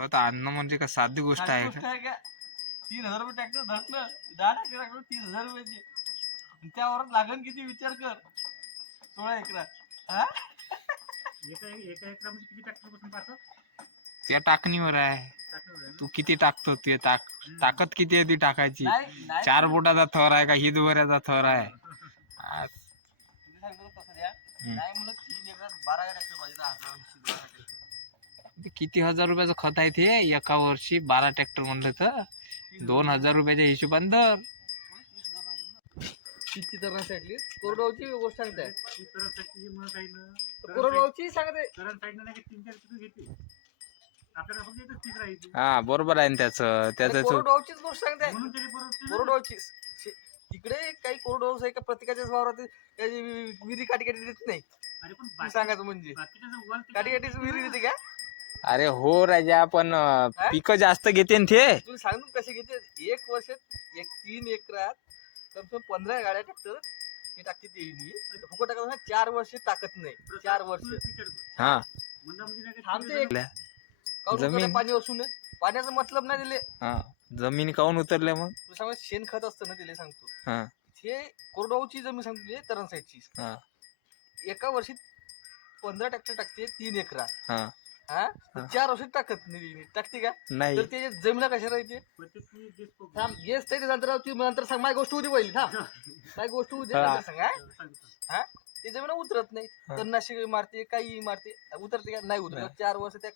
खत आणणं म्हणजे का साधी गोष्ट आहे का? तीन हजार रुपये ट्रॅक्टर धरलं दहा ट्रॅक्टर टाकलं तीस हजार रुपयाचे. आणि त्यावर लागण किती विचार कर. सोळा एकरा हा? एका एका एकरामध्ये किती ट्रॅक्टर बसून पाहतो? त्या टाकणीवर आहे. तू किती टाकतो ते टाक ताकद किती आहे ती टाकायची? चार बोटाचा थर आहे का हित भऱ्याचा थर आहे. नाही म्हणलं तीन एकरात बारा ट्रॅक्टर पाहिजे दहा हजार रुपये, बारा tractor. ते किती हजार रुपयाचं खत आहे ते? एका वर्षी बारा ट्रॅक्टर म्हणलं तर. दोन हजार रुपयाच्या हिशोबान दर. कोरडवाची गोष्ट सांगताय. कोरडवाची सांगताय. हा बरोबर आहे ना त्याचं. त्याचं तो- कोरडवाचीच गोष्ट सांगताय. म्हणून त्याची परवडते ना. कोरडवाची तिकडे काही कोरडवाच आहे का प्रत्येकाच्याच वावरात काही विहिरी काठी काठी देत नाही? सांगायचं म्हणजे. काठी काठीच विहिरी देते का? अरे हो राजा पण हा? पिक जास्त घेते न ते तुम्ही सांगून कसे घेते? एक वर्षात एक तीन एकरात कम से कम पंधरा गाड्या ट्रॅक्टर हे टाकते ते. फुकट टाकत चार वर्ष टाकत नाही. चार वर्ष. हा. थांबते एक- काहून जमीन- उकळतं पाणी असून पाण्याचा मतलब नाही दिले. हा. जमीन काऊन उतरल्या मग? तू सांग शेण खत असतं ना तिला सांगतो. हा. ते कोरडवाची जमीन सांगतो तरण साईडची हा. एका वर्षी पंधरा ट्रॅक्टर टाकते तीन एकरा हा. हा. चार वर्षात टाकत नाही टाकते का? नाही. तर ते जमीन कशा राहते थांब गेस ते नंतर ती नंतर सांग. माझी गोष्ट होती पहिली थांब. काय गोष्ट हा. नंतर सांग हा? ते जमीन उतरत नाही. हा. तणनाशक मारते काही मारते. उतरते का? नाही उतरत. चार वर्ष त्या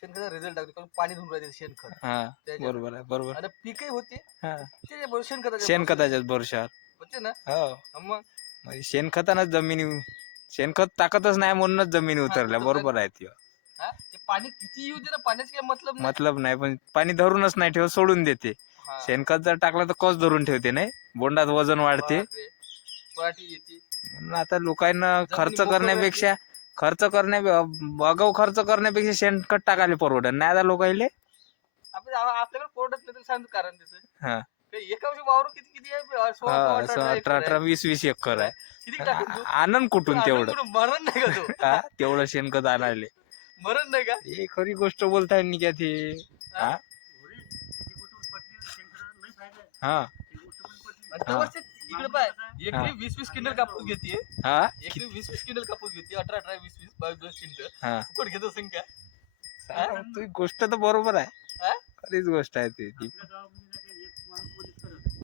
शेणखताचा रिझल्ट लागतो कारण पाणी धुवून राहते शेणखत. हा. त्याच्यात. बरोबर आहे बरोबर. आणि पीकही होते. हा. ते शेणखताच्या शेणखताच्याच भरोशावर होते ना? हो. मग? म्हणजे शेणखतानच जमिनी शेणखत टाकतच नाही म्हणूनच जमिनी उतरल्या. उतरल्या. बरोबर आहे ती. हा? ते पाणी किती येऊ दे ना पाण्याचं काही मतलब नाही. मतलब नाही पण पाणी धरूनच नाही ठेव सोडून देते. हा. शेणखत जर टाकलं तर कस धरून ठेवते नाही? बोंडात वजन वाढते. बापरे. पराठी येते. म्हणून आता लोकांना खर्च करण्यापेक्षा खर्च करण्या अगाऊ खर्च करण्यापेक्षा शेणखत टाकायला परवडत नाही. आता लोकांले आपण आपल्याकडे नाही सांगतो कारण त्याचं हा. ते एका वर्षी वावर किती किती आहे? सोळा- सोळा, अठरा, अठरा अठरा एकर अठरा आहे. वीस वीस एकर आहे. किती टाकेल तू? आनंद कुठून तेवढं? कुठून? मरण नाही का तू? हा तेवढं शेणखत आणायले. मरण नाही का? हे खरी गोष्ट बोलताय ते. हा? आहे. हा. ती गोष्ट पण पटली. आणि तेव्हाच ते इकडे पाय हा. एकरी वीस वीस क्विंटल कापूस घेते. हा? एकरी वीस वीस क्विंटल कापूस घेते अठरा अठरा वीस वीस बावीस बावीस क्विंटल. हा. फुकट घेत असेल का? सांग, तुझी गोष्ट तर बरोबर आहे. हा? खरीच गोष्ट आहे ती.